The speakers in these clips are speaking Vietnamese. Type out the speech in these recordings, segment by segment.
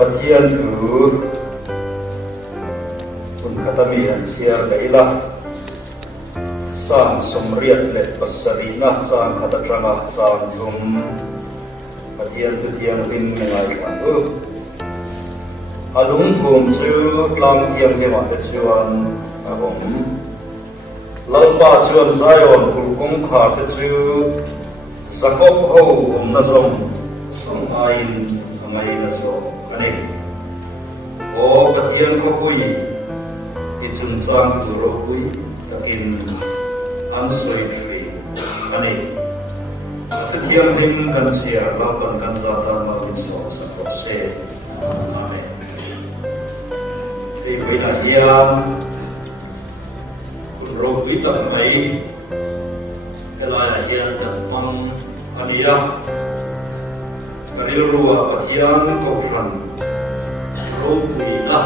pathian thu kun katami han siar gaila sang somriat le pasarina sang katatranga sang thum pathian thu thiang rin ngai thangu alung thum chu tlang thiang hema te chuan agom lalpa chuan zion kulkong kha te chu Jacob ho na zong song ain ngai na zo ani o pathian ko pui ichun chang tu ro pui takin an soi tree ani pathian him kan sia la ban kan za ta ma in so sa ko se amen ei bai na hiam ro pui ta mai elai hian ta mang ania kanil ruwa pathian ko than ro pui na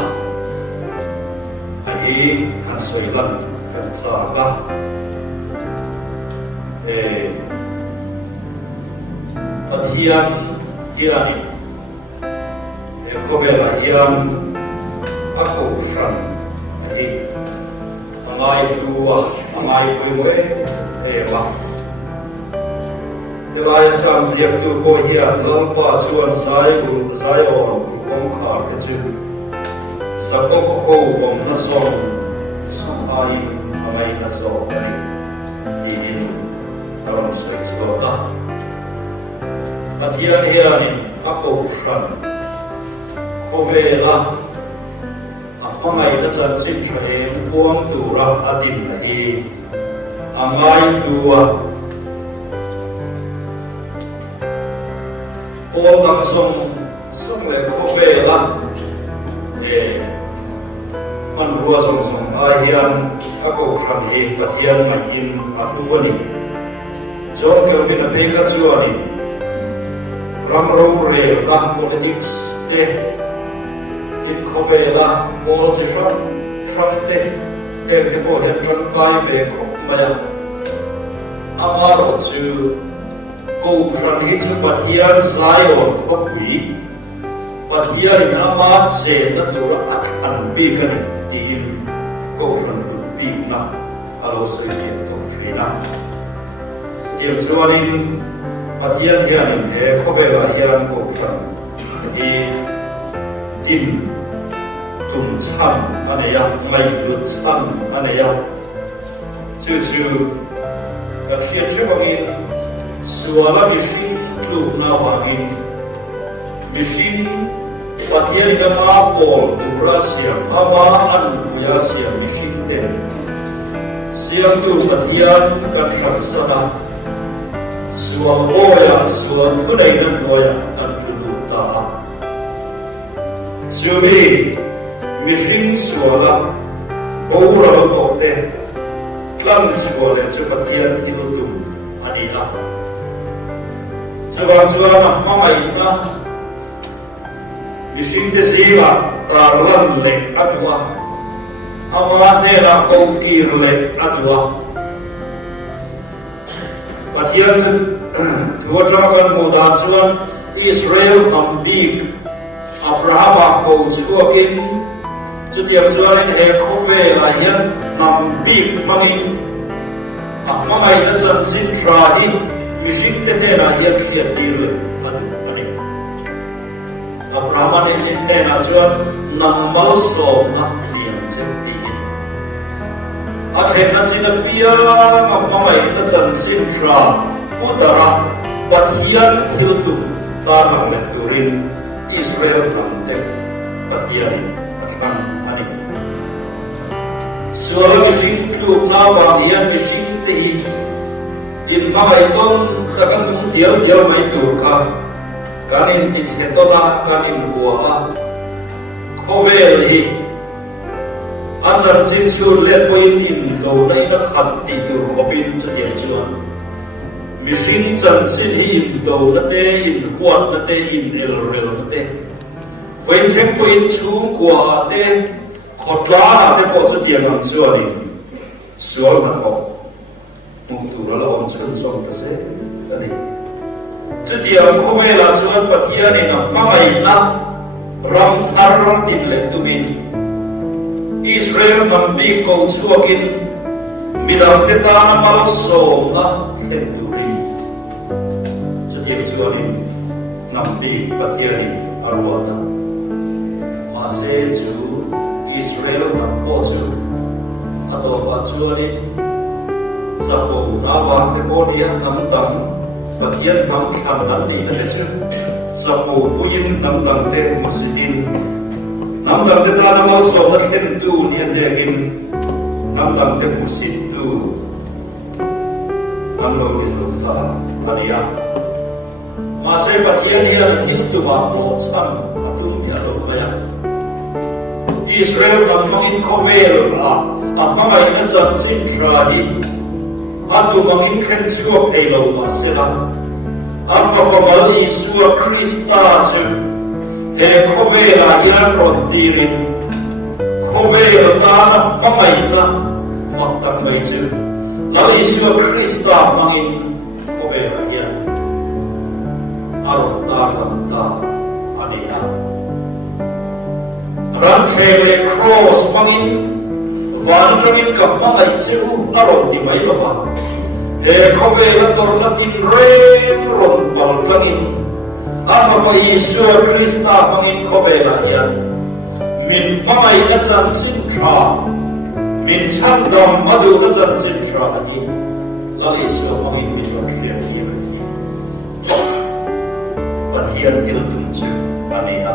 ai han soi lan kan sa ka pathian hirani ko vela hiam ako than ai angai ruwa angai pui we wa Elai sang siap tu ko hian lampa chuan sai on kong khar te chu sakop ho om na song ai angai na so ani tin ram sai so ta pathian hian ako shan ko vela apangai na chan chin threem puang tu ra adin hi angai tua Paul đang sống lại có về là để man rùa sống ai hiền các cô làm gì và hiền mà in ăn uống đi John Calvin là bên cái chỗ này ram râu rê là politics để in có về là Paul chỉ Trump để cái cô hiện Trump cái về không mà amaro chứ cô rằng hết sự pathian Zion có quỷ pathian ama se na tu ra an bi kan ti cô rằng ti na alo se ti to trina tiang chuanin pathian hian he ko vela hian ko rằng ti tin tum cham aneya ngai lut cham aneya chu ka khian che bangin suala mission lu na wangin mission pathian ka ma pol tu rasia ama an ya sia mission ten siam tu pathian ka thak sana sual oya sual thunai na noya an tu ta chumi mission suala ora ko te klam suala chu pathian ilutum ania Sebab mama ina mission desiva tarlan lek adwa ama nera kongkir lek adwa pathian dua jalan mudah chuan Israel ambik Abraham ko chuakin chutiam chuan he khove la hian ambik mami mama ina chan sin trahi mission tenena hian khiat tir ani Abraham ne tenena chuan nammal so na tiam chen ti a thena china pia mamai na chan sin tra putara pathian thiltu tarang le turin Israel ramte pathian athan ani suara mission tu na wa hian mission te in magai ton takan nung dial mai tur ka kanin tichketona kanin huwa khovel hi achan chin chu let point in do nai na khat ti tur khopin chu dial chuan mission chan chin hi in do na te in huat na te in rel na te when check point chu kwa te khotla na te po chu dial ang chuan sual na tho Muktura la on sun song ta se ani chu dia ko me la chuan pathian in a mangai na ram thar din le tumin Israel nam bi ko chuakin midam te ta na mal so na ten turi chati chuani nam bi pathiani arwata ma se chu Israel nam po chu ato pa chuani sapo na wa te ko dia nam tam pathian nam tham nan ni na chu sapo puin nam tam te masjidin nam tam te ta na mal so na ten tu ni lekin nam tam te musid tu nam lo ni so ta ania ma se pathian ni na thil tu ma mo chan atum ya lo maya Israel nam mangin kovel a mangai na chan sin tradi atu mangin khen chuak ei lo ma se la alfa kamal Isua Krista chu he kovela iran ron tirin kovela ta na mangai na maktan mai chu la Isua Krista mangin kovela iran arot ta lam ta ania ran thele cross mangin van tangin kam mangai chu arot ti mai lo wa he kovela tor na tin re ron bal tangin alfa pa Isua Krista mangin kovela iran min mangai na chan sin tha min chan dam madu na chan sin tha ni la Isua mangin min ron thiam ni pathian thil tum chu ania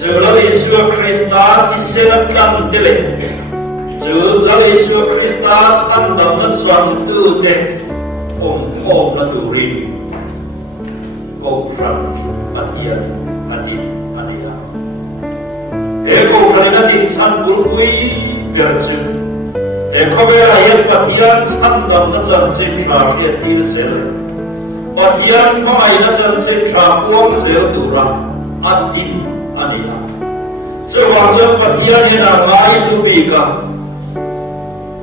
chu la Isua Krista ki selat kan dele chu la Isua Krista chan dam na chan tu te om na tu rin ko ran pathian adi ania ko ran na din chan bul kui per chu ko vera yan pathian chan dam na chan sin tha riat til sel pathian mai na chan sin tha puam zel tu ra adin ania so wang pathian he na mai lu bi ka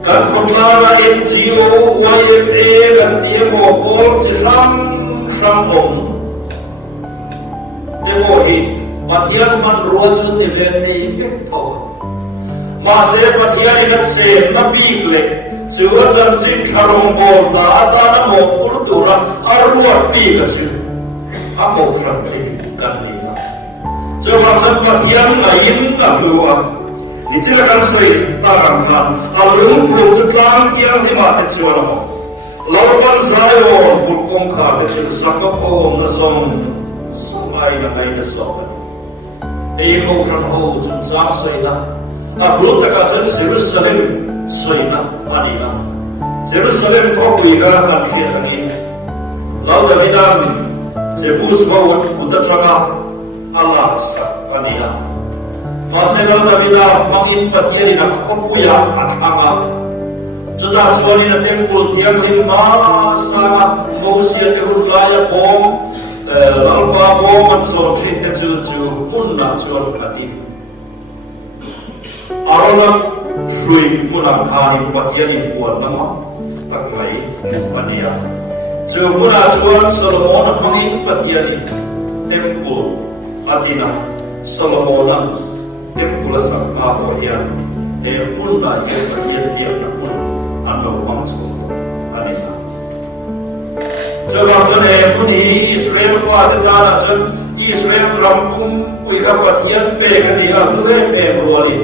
kan khotla NGO YFA kan tie mo por chi ram om te mo hi pathian man ro chu te le ne effect tho ma se pathian in se na bi le chu chan chin tharong bol da ata na mo pur tu ra arwa bi ka chu a mo ram ke kan ni chu wang pathian na in na duwa ni chila kan sai ta ram han alung pro chu tlang thiang ni ma te chuan ho lo pan zayo pur kong kha te chu sakop ko na som mai na mai na so ei ko ran ho chun cha sai na a bul ta ka chen Jerusalem sai na ani na Jerusalem ko wi ga kan thia ka ni lo da vidan Jebus ko puta traga Allah sa ani na Pasal Davida mangin pathian ina kompuya athanga juda chwani na temple thiam hin ma sama mosia te hulaya bom lalpa bom an so thit te chu munna chon ati arona shui munna khani pathian in puan nama takai pania chu munna chon Solomon mangin pathian temple atina Solomon temple sakha hoya e punna e pathian dia na pun ando mangso anina jawab jane puni Israel fa ta na jan Israel rampum pui ka pathian pe ga ni a lue pe roli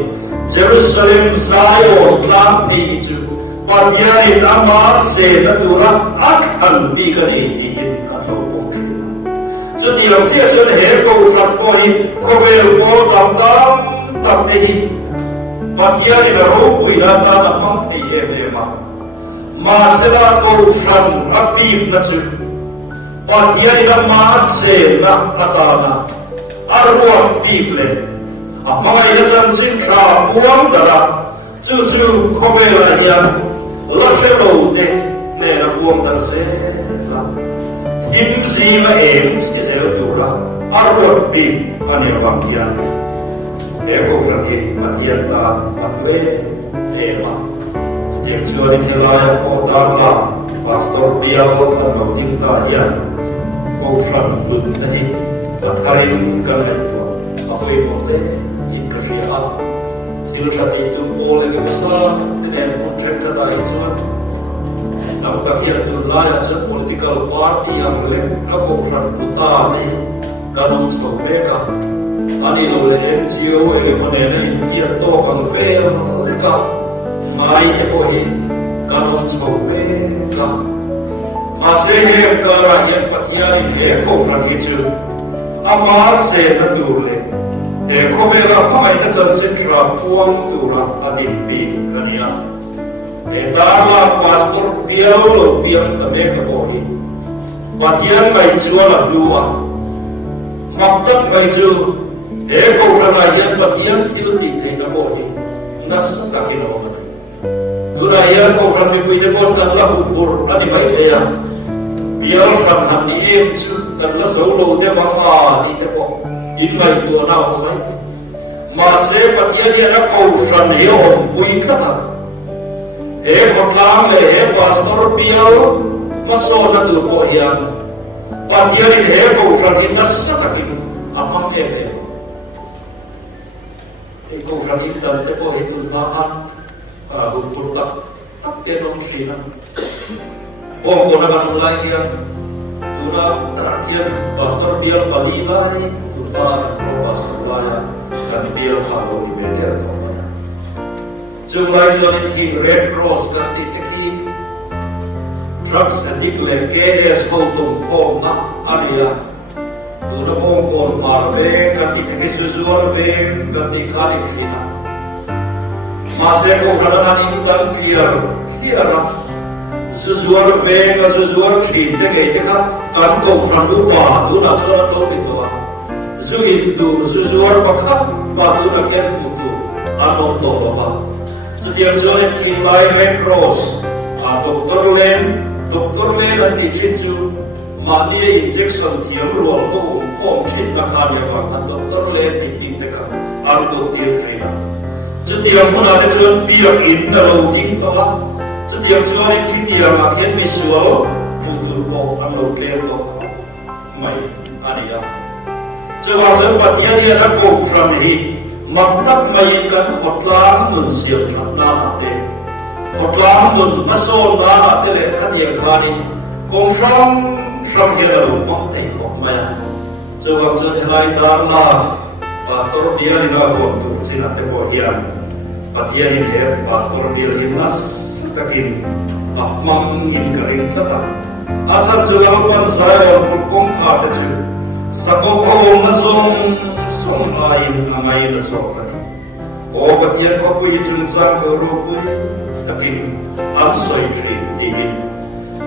Jerusalem Zion lam pe chu pathian in amar se natura akhan bi ga ni ti in ando chu ti lam che chen he ko rat ko hi ko vel ko tam tam tam te hi pathian in ro pui na ta na mang te ye me ma se la ko shan apip na chu pathian in amar se na atana arwa people amangai ya chan sin tha puam dara chu ko vel la ya la she lo te ne na puam dar se la him zima aims is a dura arwa bi ane wakia eko fraki patienta atwe ema jem chuani helaya ko darla pastor bial na noting ta ya ko fran dun nahi atharin kan quỳ một lệ in cái gì ăn tiêu chặt đi tu bồ lên cái sao thế nên một trách ra đại chuan nằm tập hiện tu lai ở trên political party ang lên các bộ phận của ta đi các ông sầu bê cả anh đi đâu lên chiếu ấy mà này này kia to bằng phê lấy cả mai cái bồi các ông sầu bê cả mà sẽ hiện cả là hiện vật hiện hiện bộ phận cái chữ amar sẽ nó tu lên để có vẻ là phải nó chân sẽ tra quang tu ra anh đi cái này để ta là passport biếu rồi biếu tầm cái bồi vật hiện cái chữ là đua mặc tất cái chữ để câu ra hiện vật hiện thì nó gì thế nó bồi nó rất là cái nó tu ra hiện câu ra mình bây giờ con cần là hụt hụt anh đi mấy thế à biếu rằng hành đi em chứ cần là xấu đầu thế vắng đi thế bộ in ngày tua nào vậy mà sẽ vật hiện nó câu rằng hiểu hồn bùi khắc một lang lệ pastor biếu mà số nó từ bộ hiện vật hiện câu rằng nó rất là cái amang em câu rằng in tận thế bộ hiện tu bahan hụt hụt tắc thế đông chỉ na ông cô đã bắt lại kia tu na kia pastor biar bali lai tu na pastor lai kan biar kalau di media tu chung lai jadi ki Red Cross kan ti ki drugs addict le KS ko tum ko na aria tu na ông cô marve kan ti ki suzuar ve kan ti kali china mase ko kana ni tan clear suzuar venga suzuar chinte ke ka kan ko khanu ba tu na chala lo bi to zu in tu suzuar pakha ba tu na ken pu tu ano to ba tu tiang zone clean by Red Cross doctor len an ti chichu mani injection thiam ro ko khom chin na kha le ba doctor len ti pin te ka an ko ti trina tu tiang mun ade chon piak in da lo ding to ha yang suara ini yang akan visual untuk orang lokal tu, mai ada ya. Sebab sebab dia nak program ini, maktab mai kan hotlang mensiap nana te, hotlang men masuk nana te lekat yang kali, program yang rumah te kok mai. Sebab sebab darlah pastor dia di dalam untuk sila te bohian, dia ini pastor dia hinas. Takin mang in karing kata asan jelawan saya pun kata je sakop awam nasong lain amai nasok o katian ko pui chungchang ko rupui takin ansoi tri dihin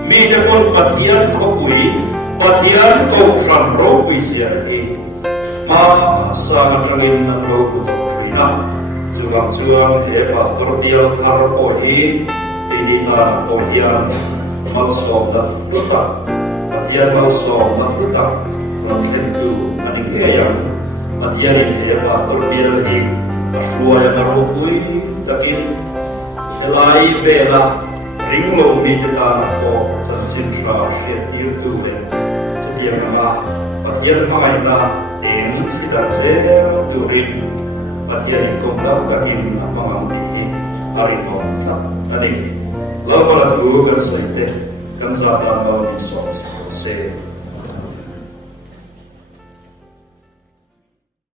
mi de pun patian ko pui patian ko ram rupui sia ma sa trangin na ropu trina juang he pastor dia thar ko ini na ohian malsom da ruta atian malsom na ruta ram tentu ani kaya atian ini pastor biar hi asua ya narupui takin elai vela ringlo mi ta ko chansin tra shia tir tu le chatian ma atian mai na em chita se tu rin atian ko ta takin amang ni ari ko ta ani lawan dulu kan saya kan sahaja bawa di sosial